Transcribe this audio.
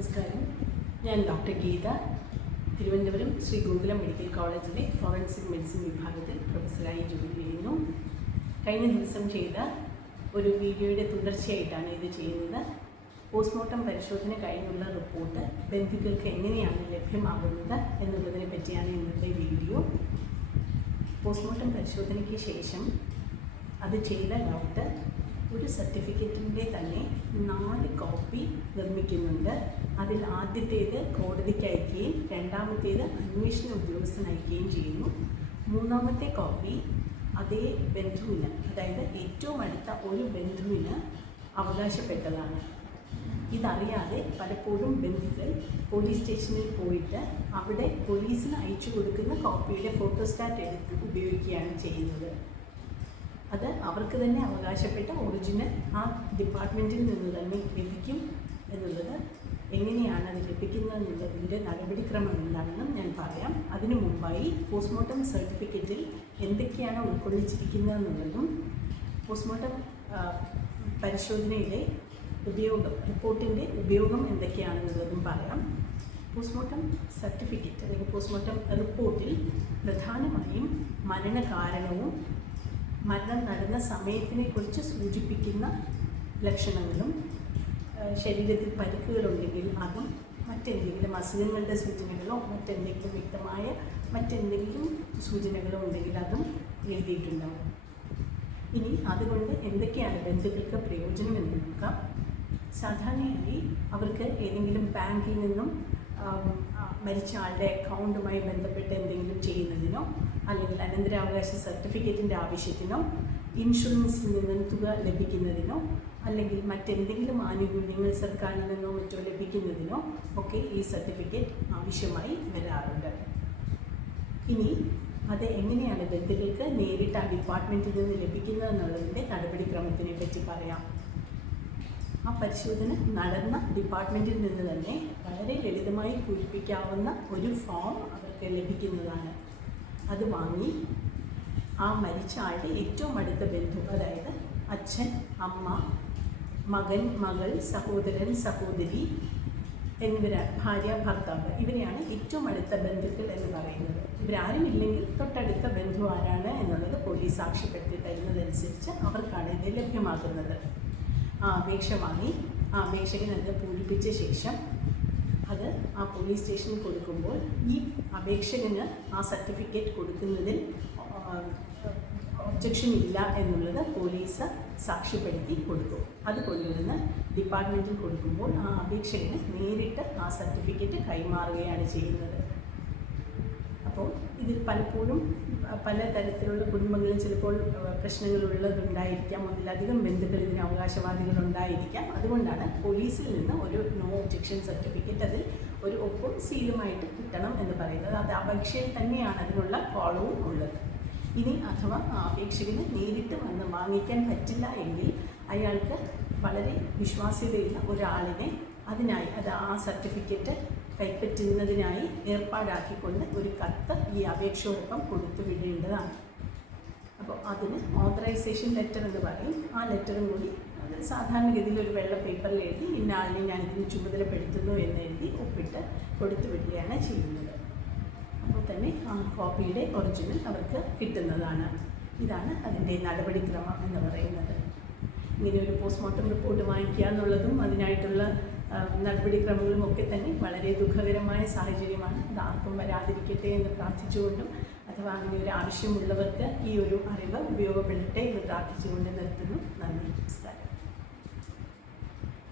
നമസ്കാരം. ഞാൻ doctor Geetha, Thiruvananthapuram Shri Gokulam medical കോളേജിലെ ഫോറൻസിക് മെഡിസിൻ വിഭാഗത്തിൽ പ്രൊഫസറായി ജോലി ചെയ്യുന്നു. കഴിഞ്ഞ ദിവസം ചെയ്ത ഒരു വീഡിയോയുടെ തുടർച്ചയായിട്ടാണ് ഇത് ചെയ്യുന്നത്. പോസ്റ്റ്മോർട്ടം പരിശോധന കഴിഞ്ഞുള്ള റിപ്പോർട്ട് ബന്ധുക്കൾക്ക് എങ്ങനെയാണ് ലഭ്യമാകുന്നത് എന്നുള്ളതിനെ പറ്റിയാണ് ഇന്നത്തെ വീഡിയോ. പോസ്റ്റ്മോർട്ടം പരിശോധനയ്ക്ക് ശേഷം അത് ചെയ്ത ഡോക്ടർ ഒരു സർട്ടിഫിക്കറ്റിൻ്റെ തന്നെ 4 കോപ്പി നിർമ്മിക്കുന്നുണ്ട്. അതിൽ ആദ്യത്തേത് കോടതിക്ക് അയക്കുകയും രണ്ടാമത്തേത് അന്വേഷണ ഉദ്യോഗസ്ഥന് അയക്കുകയും ചെയ്യുന്നു. മൂന്നാമത്തെ കോപ്പി അതേ ബന്ധുവിന്, അതായത് ഏറ്റവും അടുത്ത ഒരു ബന്ധുവിന് അവകാശപ്പെട്ടതാണ്. ഇതറിയാതെ പലപ്പോഴും ബന്ധുക്കൾ പോലീസ് സ്റ്റേഷനിൽ പോയിട്ട് അവിടെ പോലീസിന് അയച്ചു കൊടുക്കുന്ന കോപ്പിയുടെ ഫോട്ടോസ്റ്റാറ്റ് എടുത്ത് ഉപയോഗിക്കുകയാണ് ചെയ്യുന്നത്. അത് അവർക്ക് തന്നെ അവകാശപ്പെട്ട ഒറിജിനൽ ആ ഡിപ്പാർട്ട്മെൻറ്റിൽ നിന്ന് തന്നെ ലഭിക്കും എന്നുള്ളത്, എങ്ങനെയാണ് അത് ലഭിക്കുന്നതെന്നുള്ളതിൻ്റെ നടപടിക്രമം എന്താണെന്നും ഞാൻ പറയാം. അതിനു മുമ്പായി പോസ്റ്റ്മോർട്ടം സർട്ടിഫിക്കറ്റിൽ എന്തൊക്കെയാണ് ഉൾക്കൊള്ളിച്ചിരിക്കുന്നതെന്നുള്ളതും പോസ്റ്റ്മോർട്ടം പരിശോധനയിലെ റിപ്പോർട്ടിൻ്റെ ഉപയോഗം എന്തൊക്കെയാണെന്നുള്ളതും പറയാം. പോസ്റ്റ്മോർട്ടം സർട്ടിഫിക്കറ്റ് അല്ലെങ്കിൽ പോസ്റ്റ്മോർട്ടം റിപ്പോർട്ടിൽ പ്രധാനമായും മരണകാരണവും മരണം നടന്ന സമയത്തിനെക്കുറിച്ച് സൂചിപ്പിക്കുന്ന ലക്ഷണങ്ങളും, ശരീരത്തിൽ പരിക്കുകളുണ്ടെങ്കിൽ അതും, മറ്റെന്തെങ്കിലും അസുഖങ്ങളുടെ സൂചനകളോ മറ്റെന്തെങ്കിലും വ്യക്തമായ മറ്റെന്തെങ്കിലും സൂചനകളോ ഉണ്ടെങ്കിൽ അതും എഴുതിയിട്ടുണ്ടാവും. ഇനി അതുകൊണ്ട് എന്തൊക്കെയാണ് ബന്ധുക്കൾക്ക് പ്രയോജനം എന്ന് നോക്കാം. സാധാരണയായി അവർക്ക് ഏതെങ്കിലും ബാങ്കിൽ നിന്നും മരിച്ച ആളുടെ അക്കൗണ്ടുമായി ബന്ധപ്പെട്ട് എന്തെങ്കിലും ചെയ്യുന്നതിനോ, അല്ലെങ്കിൽ അനന്തരാവകാശ സർട്ടിഫിക്കറ്റിൻ്റെ ആവശ്യത്തിനോ, ഇൻഷുറൻസിൽ നിന്നും തുക ലഭിക്കുന്നതിനോ, അല്ലെങ്കിൽ മറ്റെന്തെങ്കിലും ആനുകൂല്യങ്ങൾ സർക്കാരിൽ നിന്നോ മറ്റോ ലഭിക്കുന്നതിനോ ഒക്കെ ഈ സർട്ടിഫിക്കറ്റ് ആവശ്യമായി വരാറുണ്ട്. ഇനി അത് എങ്ങനെയാണ് ബന്ധുക്കൾക്ക് നേരിട്ട് ആ ഡിപ്പാർട്ട്മെൻറ്റിൽ നിന്ന് ലഭിക്കുന്നതെന്നുള്ളതിൻ്റെ നടപടിക്രമത്തിനെ പറ്റി പറയാം. ആ പരിശോധന നടന്ന ഡിപ്പാർട്ട്മെൻറ്റിൽ നിന്ന് തന്നെ വളരെ ലളിതമായി പൂരിപ്പിക്കാവുന്ന ഒരു ഫോം അവർക്ക് ലഭിക്കുന്നതാണ്. അത് വാങ്ങി ആ മരിച്ച ആളുടെ ഏറ്റവും അടുത്ത ബന്ധു, അതായത് അച്ഛൻ, അമ്മ, മകൻ, മകൾ, സഹോദരൻ, സഹോദരി എന്നിവരാണ്, ഭാര്യ, ഭർത്താവ്, ഇവരെയാണ് ഏറ്റവും അടുത്ത ബന്ധുക്കൾ എന്ന് പറയുന്നത്. ഇവരാരും ഇല്ലെങ്കിൽ തൊട്ടടുത്ത ബന്ധു ആരാണ് എന്നുള്ളത് പോലീസ് സാക്ഷ്യപ്പെടുത്തി തരുന്നതനുസരിച്ച് അവർക്കാണ് ഇത് ലഭ്യമാക്കുന്നത്. ആ അപേക്ഷ വാങ്ങി ആ അപേക്ഷകൻ അത് പൂരിപ്പിച്ച ശേഷം അത് ആ പോലീസ് സ്റ്റേഷനിൽ കൊടുക്കുമ്പോൾ ഈ അപേക്ഷകന് ആ സർട്ടിഫിക്കറ്റ് കൊടുക്കുന്നതിൽ ഒബ്ജക്ഷൻ ഇല്ല എന്നുള്ളത് പോലീസ് സാക്ഷ്യപ്പെടുത്തി കൊടുക്കും. അത് കൊണ്ടുവന്ന് ഡിപ്പാർട്ട്മെൻറ്റിൽ കൊടുക്കുമ്പോൾ ആ അപേക്ഷകന് നേരിട്ട് ആ സർട്ടിഫിക്കറ്റ് കൈമാറുകയാണ് ചെയ്യുന്നത്. അപ്പോൾ ഇതിൽ പലപ്പോഴും പലതരത്തിലുള്ള കുടുംബങ്ങളിൽ ചിലപ്പോൾ പ്രശ്നങ്ങളുള്ളതുണ്ടായിരിക്കാം, ഒന്നിലധികം ബന്ധുക്കൾ ഇതിന് അവകാശവാദികളുണ്ടായിരിക്കാം. അതുകൊണ്ടാണ് പോലീസിൽ നിന്ന് ഒരു നോ ഒബ്ജക്ഷൻ സർട്ടിഫിക്കറ്റ് അതിൽ ഒരു ഒപ്പും സീലുമായിട്ട് കിട്ടണം എന്ന് പറയുന്നത്. അത് അപേക്ഷയിൽ തന്നെയാണ് അതിനുള്ള കോളവും ഉള്ളത്. ഇനി അഥവാ ആ അപേക്ഷകന് നേരിട്ട് വന്ന് വാങ്ങിക്കാൻ പറ്റില്ല എങ്കിൽ അയാൾക്ക് വളരെ വിശ്വാസ്യതയുള്ള ഒരാളിനെ അതിനായി, അത് ആ സർട്ടിഫിക്കറ്റ് കൈപ്പറ്റുന്നതിനായി ഏർപ്പാടാക്കിക്കൊണ്ട് ഒരു കത്ത് ഈ അപേക്ഷയോടൊപ്പം കൊടുത്തു വിടേണ്ടതാണ്. അപ്പോൾ അതിന് ഓതറൈസേഷൻ ലെറ്റർ എന്ന് പറയും. ആ ലെറ്ററും കൂടി അത് സാധാരണഗതിയിൽ ഒരു വെള്ള പേപ്പറിൽ എഴുതി ഇന്ന ആളിനെ ഞാൻ ഇതിന് ചുമതലപ്പെടുത്തുന്നു എന്ന് എഴുതി ഒപ്പിട്ട് കൊടുത്തു വിടുകയാണ് ചെയ്യുന്നത്. അപ്പോൾ തന്നെ ആ കോപ്പിയുടെ ഒറിജിനൽ അവർക്ക് കിട്ടുന്നതാണ്. ഇതാണ് അതിൻ്റെ നടപടിക്രമം എന്ന് പറയുന്നത്. ഇങ്ങനെ ഒരു പോസ്റ്റ്മോർട്ടം റിപ്പോർട്ട് വാങ്ങിക്കുക എന്നുള്ളതും അതിനായിട്ടുള്ള നടപടിക്രമങ്ങളും ഒക്കെ തന്നെ വളരെ ദുഃഖകരമായ സാഹചര്യമാണ്. അതാർക്കും വരാതിരിക്കട്ടെ എന്ന് പ്രാർത്ഥിച്ചുകൊണ്ടും, അഥവാ അങ്ങനെ ഒരു ആവശ്യമുള്ളവർക്ക് ഈ ഒരു അറിവ് ഉപയോഗപ്പെടട്ടെ എന്ന് പ്രാർത്ഥിച്ചുകൊണ്ട് നിർത്തുന്നു. നന്ദി, നമസ്കാരം.